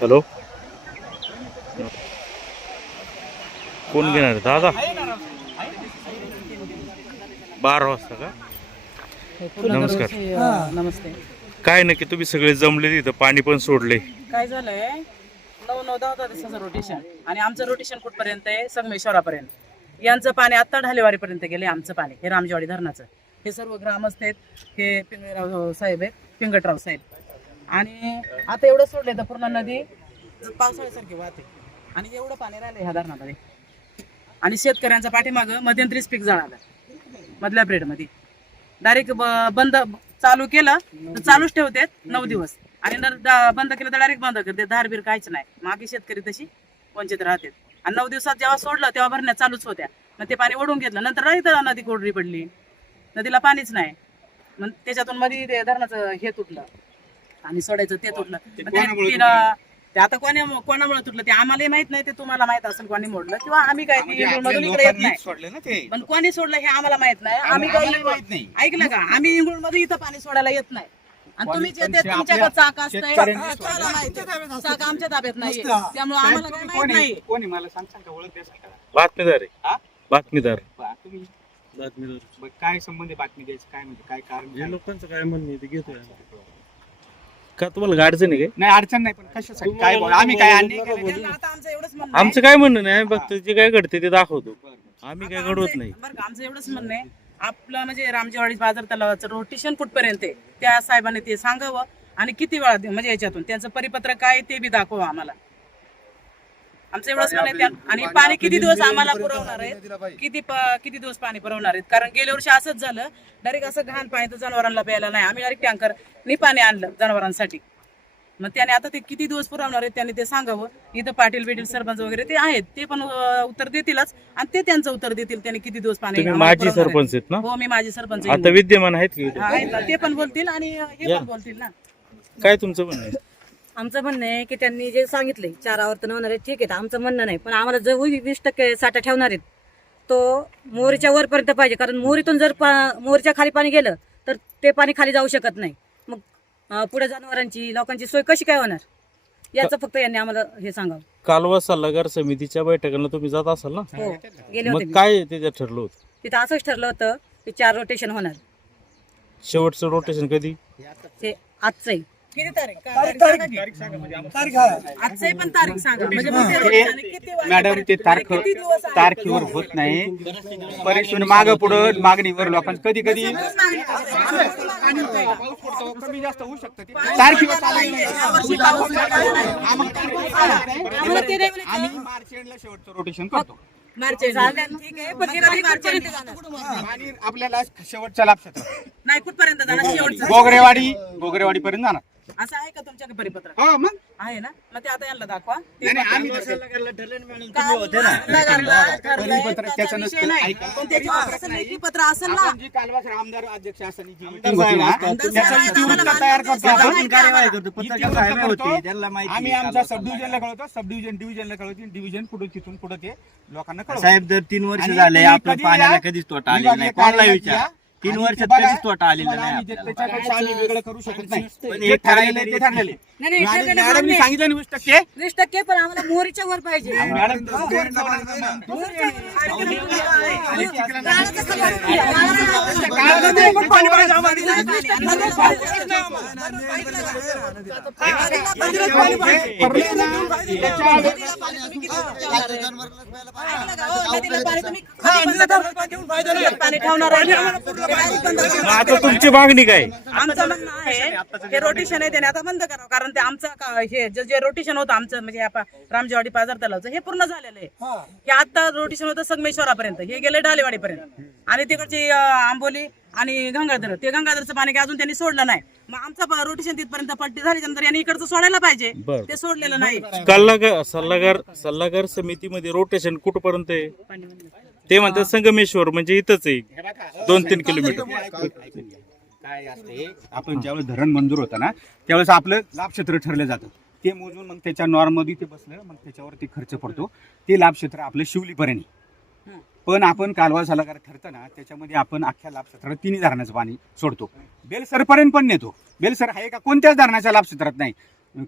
Hello. कोण घेणार? दादा? बारा वाजता का? नमस्कार. नमस्ते. काय नक्की तुम्ही सगळे जमले तिथं? पाणी पण सोडले. काय झालंय? नऊ नऊ दहा दहा दिवसाचं रोटेशन आणि आमचं रोटेशन कुठपर्यंत आहे? संगमेश्वरापर्यंत. यांचं पाणी आत्ता ढालेवाडीपर्यंत गेले आमचं पाणी हे रामजेवाडी धरणाचं. हे सर्व ग्रामस्थ आहेत. हे पिंगळराव साहेब आहेत पिंगटराव साहेब. आणि आता एवढं सोडले तर पूर्ण नदी पावसाळ्यासारखी वाहते. आणि एवढं पाणी राहिलं ह्या धरणामध्ये. आणि शेतकऱ्यांचा पाठीमागं मध्यंतरीच पीक जळालं. मधल्या पिरियडमध्ये. डायरेक्ट बंद चालू केलं तर चालूच ठेवतात नऊ दिवस. आणि बंद केलं तर डायरेक्ट बंद करते धारबीर काहीच नाही. मागे शेतकरी तशी वंचित राहतात. आणि नऊ दिवसात जेव्हा सोडलं तेव्हा भरण्या चालूच होत्या. मग ते पाणी ओढून घेतलं. नंतर राहित नदी कोरडी पडली. नदीला पाणीच नाही. मग त्याच्यातून मध्ये ते धरणाचं हे तुटलं. आणि सोडायचं ते तुटलं. ते आता कोणी कोणामुळे तुटलं? ते आम्हालाही माहीत नाही ते तुम्हाला माहीत असेल कोणी मोडलं किंवा आम्ही काय ते इकडे येत नाही. सोडले ना ते. पण कोणी सोडलं हे आम्हाला माहीत नाही. आम्ही काही माहीत नाही. ऐकलं का? आम्ही इंगुळमध्ये इथं पाणी सोडायला येत नाही. आणि तुम्ही जे ते तुमच्याकडे चाक असतंय हा, माहिती. चाक आमच्या ताब्यात नाही. त्यामुळे आम्हाला काही माहीत कोणी नाही. कोणी मला सांग सांग का? ओळख द्या सांग का? बातमीदार आहे. हा? बातमीदार तुम्ही बातमीदार. काय संबंध आहे बातमी द्यायचं? काय म्हणजे काय कारण हे काय? लोकांचं काय म्हणणं ते घेतोय का तुम्हाला गाडचं नाही काय? नाही अडचण नाही पण कशासाठी? काय बोल आम्ही काय अन्याय केला त्यांना आता आमचं एवढंच म्हणणं आहे. आमचं काय म्हणणं नाही आम्ही फक्त जे काय घडते ते दाखवतो. आम्ही काय आता घडवत आमचं- नाही. बरं का आमचं एवढंच म्हणणं आहे. आपलं म्हणजे रामजेवाडी बाजार तलावाचं रोटेशन कुठपर्यंत आहे? त्या साहेबांनी ते सांगावं आणि किती वेळा दे- म्हणजे याच्यातून त्यांचं परिपत्र काय आहे ते बी दाखवा आम्हाला. आमचं एवढंच म्हणणं आहे त्या- आणि पाणी किती दिवस आम्हाला पुरवणार आहे किती किती दिवस पाणी पुरवणार आहेत? कारण गेल्या वर्षी असंच झालं. डायरेक्ट असं घाण पाणी तर जनावरांना प्यायला नाही. आम्ही डायरेक्ट टँकर नि पाणी आणलं जनावरांसाठी. मग त्याने आता ते किती दिवस पुरवणार आहेत त्यांनी ते सांगावं. इथं पाटील बिटील सरपंच वगैरे ते आहेत. ते पण उत्तर देतीलच. आणि ते त्यांचं उत्तर देतील. त्यांनी किती दिवस पाणी आहे. सरपंच आहेत ना? हो मी माझी सरपंच विद्यमान आहेत की इथे? आहेत ना. ते पण बोलतील आणि हे पण बोलतील ना. काय तुमचं म्हणणं आहे? आमचं म्हणणं आहे की त्यांनी जे सांगितले चार आवर्तन होणार आहे ठीक आहे आमचं म्हणणं नाही पण आम्हाला जो वीस टक्के साठा ठेवणार आहेत तो मोरीच्या वरपर्यंत पाहिजे कारण मोरीतून जर पा- मोरीच्या खाली पाणी गेलं तर ते पाणी खाली जाऊ शकत नाही. मग पुढे जनावरांची लोकांची सोय कशी काय होणार? याचं फक्त यांनी आम्हाला हे सांगावं. कालवा सल्लागार समितीच्या बैठकांना तुम्ही जात असाल ना? हो गेले मग. काय त्याच्यात ठरलं होतं? तिथं असंच ठरलं होतं की चार रोटेशन होणार. शेवटचं रोटेशन कधी? ते आजचंही किती तारीख? काय तारीख. सांगा की? आजचंही पण तारीख सांगा. म्हणजे मग ते रोजच्याने किती वाजेपर्यंत मॅडम ते तारख आणि किती दिवस आहे? तारखेवर होत नाही. परीक्षेने माग पुढं मागणीवर लोकांचं कधी कधी कमी जास्त होऊ शकतं ते. तारखेवर चालायचं नाही. यावर्षी पाऊस आम्हाला ते नाही आम्ही मार्च एंडला शेवटचं रोटेशन करतो. March end. ठीक आहे. पण ते पाणी मार्च एंड. आणि आपल्याला शेवटच्या लाभ नाही कुठपर्यंत जाणार? शेवटचं. गोगरेवाडी गोगरेवाडी पर्यंत जाणार. असं आहे का तुमच्याकडे परिपत्र हो मग? आहे ना? मग ते आता यांना दाखवा. नाही, नाही, आम्ही काल तसं- नगरला ठरलंय, परिपत्रक त्याचा त्याचं विषय नसतं. नाही. ऐका. पण त्याच्यावर असं लेखी पत्र असेल ना आपण जी कालवास आमदार अध्यक्ष असताना जी meeting होती ना, आमदार त्याचा साहेब इतिवृत्त आम्हाला तयार करतो. आपण. आम्ही आमच्या सब डिव्हिजनला कळवतो. सब डिव्हिजन डिव्हिजनला कळवतो. डिव्हिजन पुढे तिथून पुढे ते लोकांना कळवतो. साहेब जर तीन वर्ष आणि झाले तुम्ही आपल्या कधी पाण्याला? कधीच तोटा आलेला नाही. विभागीय कोणाला कार्यालयात विचार? या. तीन आणि वर्षात ते बघा, कधीच तोटा आलेला तुम्हाला नाही आम्ही जे आपल्याला. त्याच्यापेक्षा आम्ही वेगळं करू शकत नाही पण जे एक ठरलेलं ठरलेलं आहे ते ठरलेलं आहे. नाही नाही आणि ठरलेलं मॅडमनी मान्य आहे. सांगितलं ना वीस टक्के वीस टक्के पण आम्हाला मोरीच्या वर पाहिजे मॅडम वर. पाणी ठेवणार आहे आता तुमची मागणी काय? आमचं म्हणणं आहे हे रोटेशन आहे त्याने आता बंद करावं कारण ते आमचं का- हे जे- जे रोटेशन होतं आमचं म्हणजे आपा- रामजेवाडी बाजार तलावचं हे पूर्ण झालेलं आहे. हे. आता रोटेशन होतं संगमेश्वरापर्यंत हे गेले डालेवाडीपर्यंत. आणि तिकडची अं, आंबोली आणि गंगाधर ते गंगाधरचं पाणी काय अजून त्यांनी सोडलं नाही. मग आमचं रोटेशन तिथपर्यंत पट्टी झाली नंतर यांनी इकडचं सोडायला पाहिजे. बरं. ते सोडलेलं नाही. सल्लागार सल्लागार सल्लागार समितीमध्ये रोटेशन कुठपर्यंत आहे? ते म्हणतात संगमेश्वर म्हणजे इथंच आहे. दोन तीन किलोमीटर. काय असते? आपण ज्यावेळेस धरण मंजूर होतं ना त्यावेळेस आपलं लाभक्षेत्र ठरलं जातं. ते मोजून मग त्याच्या नॉर्ममध्ये ते बसलं मग त्याच्यावरती खर्च पडतो. ते लाभक्षेत्र आपलं शिवलीपर्यंत. पण आपण कालवा सलागार ठरतं ना त्याच्यामध्ये आपण अख्ख्या लाभक्षेत्रात तिन्ही धरणाचं पाणी सोडतो. बेलसरपर्यंत पण नेतो. बेलसर आहे का कोणत्याच धरणाच्या लाभक्षेत्रात नाही.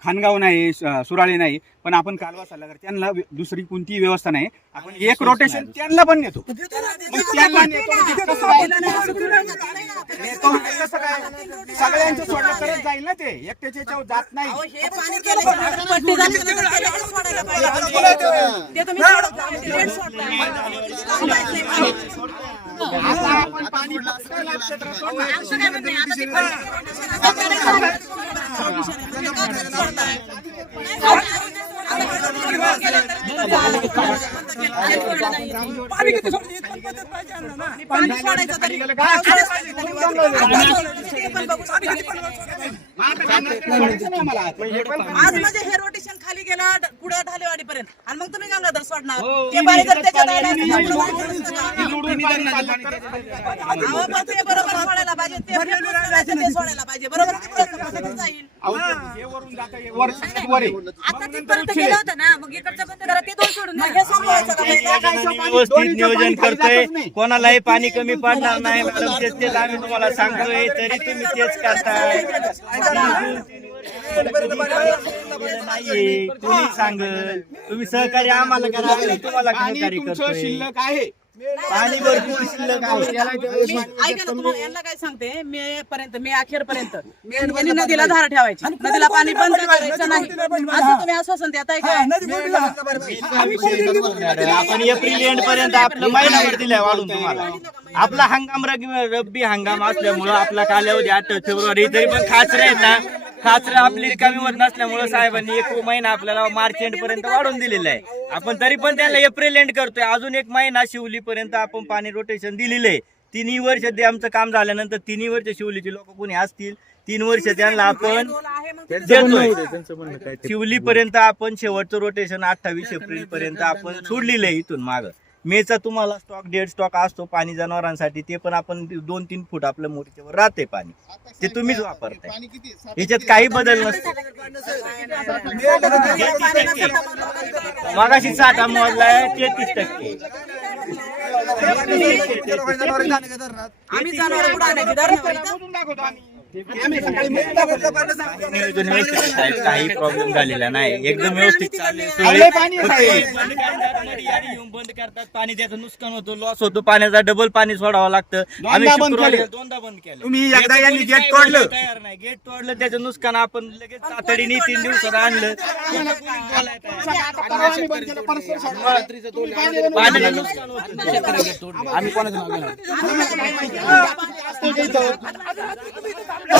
खानगाव नाही स- सुराळे नाही पण आपण कालवा सल्लागार त्यांना दुसरी कोणतीही व्यवस्था नाही. आपण एक रोटेशन त्यांना पण नेतो. मग त्यांना नेतो. म्हणजे कसं जाईल? नेतो म्हणजे कसं काय? सगळ्यांचं सोडलं तरच जाईल ना ते. एकट्याच्या याच्यावर जात नाही. हे. पाणी झाली की नंतर त्याला पण सोडायला पाहिजे. ते तुम्ही सोडत नाही, ते लेट सोडताय. तुम्हाला माहीत नाही पाणी. आता आपण पाणी फक्त लाभक्षेत्रात सोडणार. आमचं काय म्हणणं आहे, आता ते पट्टी आता त्याला तुम्ही का सोडताय? पाणी सोडायचं तरी. आज म्हणजे हे रोटेशन खाली गेला पुढे ढालेवाडी पर्यंत आणि मग तुम्ही गंगाधर सोडणार. ते पाणी जर त्याच्यात सोडायला पाहिजे. बरोबर? जाईल? हे. हे. आता तिथपर्यंत गेलं होतं ना मग इकडचं बंद करा ते दोन सोडून हे. का पहिलं? व्यवस्थित नियोजन करतोय. कोणालाही पाणी कमी पडणार नाही मॅडम तेच तेच आम्ही तुम्हाला सांगतोय तरी तुम्ही तेच करताय. नाहीये कोणी सांगल. तुम्ही सहकार्य आम्हाला करा आम्ही तुम्हाला पाणी सहकार्य तुमचं करतोय शिल्लक आहे पाणी भरपूर शिल्लक आहे. मी ऐका ना तुम्हाला यांना काय सांगते? मे पर्यंत मे अखेर पर्यंत यांनी नदीला धार ठेवायची. नदीला पाणी बंद करायचं नाही. असं तुम्ही आश्वासन देताय काय आपण एप्रिल एंड पर्यंत आपलं महिनाभर दिलाय वाढून तुम्हाला. आपला हंगाम रब्बी हंगाम असल्यामुळं आपला कालावधी अठ्ठावीस फेब्रुवारी तरी पण खाचरे आहेत ना. खाचरे आपली रिकामी होत नसल्यामुळे साहेबांनी एक महिना आपल्याला मार्च एंड पर्यंत वाढून दिलेला आहे. आपण तरी पण त्याला एप्रिल एंड करतोय. अजून एक महिना शिवली पर्यंत आपण पाणी रोटेशन दिलेलं आहे. तिन्ही वर्ष ते आमचं काम झाल्यानंतर तिन्ही वर्ष शिवलीचे लोक कोणी असतील तीन वर्ष त्यांना आपण देतोय. शिवली पर्यंत आपण शेवटचं रोटेशन अठ्ठावीस एप्रिल पर्यंत आपण सोडलेलं आहे इथून माग. मेचा तुम्हाला स्टॉक डेड स्टॉक असतो पाणी जनावरांसाठी ते पण आपण दोन तीन फूट आपलं मोरीच्यावर राहते पाणी. ते तुम्हीच वापरताय. याच्यात काही बदल नसतो मगाशी साठा मोजलाय तेहतीस टक्के. आम्ही. काही प्रॉब्लेम झालेला नाही एकदम व्यवस्थित. बंद करतात, मध्ये यारी येऊन बंद करतात पाणी त्याचं नुकसान होतं लॉस होतो पाण्याचा डबल पाणी सोडावं लागतं आम्ही. दोनदा बंद केलं तुम्ही एकदा यांनी गेट तोडलं. तयार नाही गेट तोडलं त्याचं नुकसान आपण लगेच तातडीने तीन दिवसात आणलं आम्ही नुकसान होतं कोणाचं No,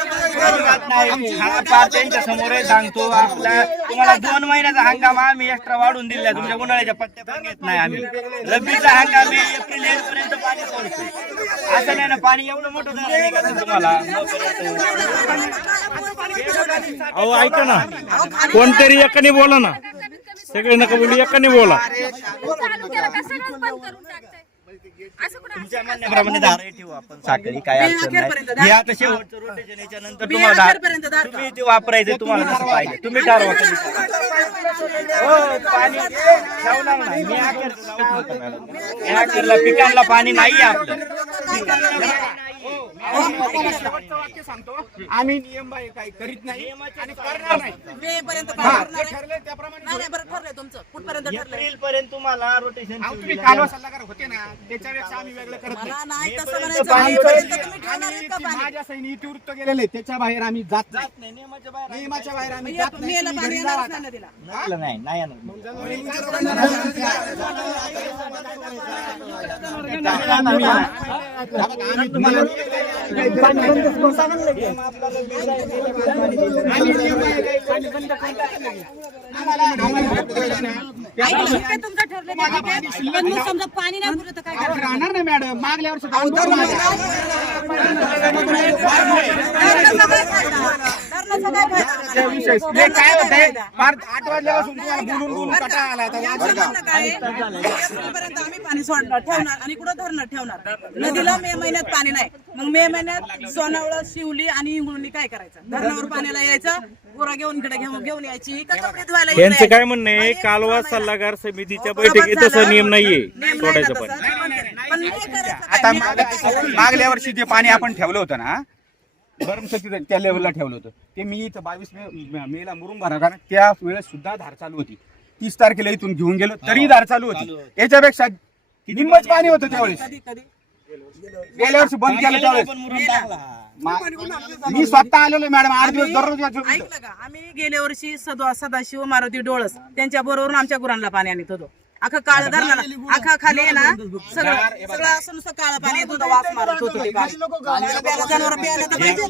नाही हा समोर सांगतो आपला तुम्हाला दोन महिन्याचा हंगाम आम्ही एक्स्ट्रा वाढून दिला तुमच्या उन्हाळ्याच्या पट्ट्या पण घेत नाही आम्ही रब्बीचा हंगाम एप्रिल एंड पर्यंत पाणी सोडतो असं नाही ना पाणी एवढं मोठं झालं नाही का तुम्हाला अहो ऐका ना. कोणतरी एकाने बोला ना. सगळे नका बोलू एकाने बोला. तुमच्या म्हणण्याप्रमाणे धारा ठेवू आपण. साखळी काय मी अडचण अखेरपर्यंत नाही हे आता शेवटचं रोटेशन तुम्हाला? तुम्ही ते वापरायचं तुम्हाला कसं पाहिजे. तुम्ही ठरवा कधी हो पाणी ठेवणार नाही. मी अखेरला पिकांना पाणी नाही आपलं. वाक्य सांगतो आम्ही नियम काही करीत नाही आणि करणार नाही मे पर्यंत हा, पाणी जे पुरणार आहे. ठरलंय त्याप्रमाणे नाही नाही, बरं ठरलंय तुमचं कुठपर्यंत ठरलंय एप्रिल पर्यंत तुम्हाला रोटेशन अहो, तुम्ही कालवा सल्लागार होते ना त्याच्यापेक्षा आम्ही वेगळं करत नाही मला नाही तसं पर्यंत म्हणायचं पाणी मेपर्यंत पाहिजे. तुम्ही ठेवणार आम्ही आहेत का ती पाणी माझ्या सैनी इतिवृत्त गेलेले त्याच्या बाहेर आम्ही जात नाही नाही नियमाच्या बाहेर. नियमाच्या बाहेर आम्ही जात नाही मेला तुम्ही पाणी घरी जा येणारच आता. नाही नदीला नसलं नाही नाही येणार. आम्ही तुम्हाला नियम बाह्य काही पाणी बंद करणार नाही. आम्हाला- आम्हाला ऐकलं, ठीक आहे, तुमचं ठरलं ते ठीक आहे. पण मग समजा पाणी नाही पुरलं तर काय करायचं? राहणार नाही मॅडम मागल्या वर्षी विषय हे काय होतंय फार आठ वाजल्यापासून तुम्हाला बोलून बोलून कटाळा आला? एप्रिलपर्यंत आम्ही पाणी सोडणार ठेवणार आणि कुठं धरणार ठेवणार? नदीला मे महिन्यात पाणी नाही. मग मे महिन्यात सोनावळा शिवली आणि इंगळूनी काय करायचं? धरणावर पाण्याला यायचं गोरा घेऊन इकडे घेऊन घेऊन यायची का कपडे धुवायला यांचं? काय म्हणणं आहे? कालवा महिना- सल्लागार समितीच्या बैठकीत तसा. नियम नाहीये. सोडायचं पाणी. आता. मागल्या वर्षी जे पाणी आपण ठेवलं होतं ना भरमशक्ती त्या लेवलला ठेवलं होतं. ते मी इथं बावीस मे मेला मुरुम भरा कारण त्या वेळेस सुद्धा धार चालू होती. तीस तारखेला इथून घेऊन गेलो तरी धार चालू होती. याच्यापेक्षा निम्मच पाणी होतं त्यावेळेस? गेल्या वर्षी बंद केलं त्यावेळेस. मा- स्वतः आलेलो मॅडम. आठ दिवस दररोज आम्ही गेल्या वर्षी सदा सदाशिव मारुती डोळस त्यांच्या बरोबर आमच्या गुरांना पाणी आणत होतो. अख्खा काळ धरणाला अख्खा खाली आहे ना सगळं सगळं असं नुसतं काळं पाणी येत होतं वास मारत होतं ते पाणी. प्यायला जनावर प्यायला तर पाहिजे.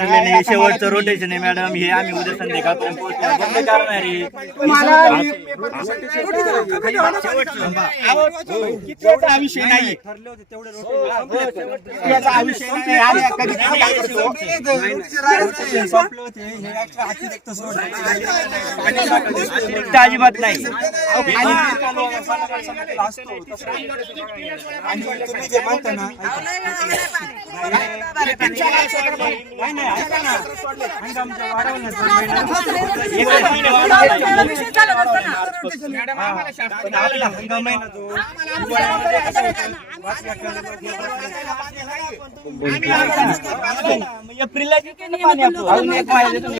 आहे. शेवटचं रोटेशन आहे मॅडम हे आम्ही उद्या संध्याकाळपर्यंत पोहोचणार. बंद करणार आहे. तुम्हाला कितव्याचा हा विषय नाही कितव्याचा हा विषय नाही आम्ही कधी काय करतो? अतिरिक्त अजिबात नाही. लय वेळा आलंय पाणी. लय वेळा आलंय पाणी. विषय चालू नसतं ना. मॅडम आम्हाला शास्त्र आपला हंगाम आहे ना तो एप्रिलला पाणी आपलं.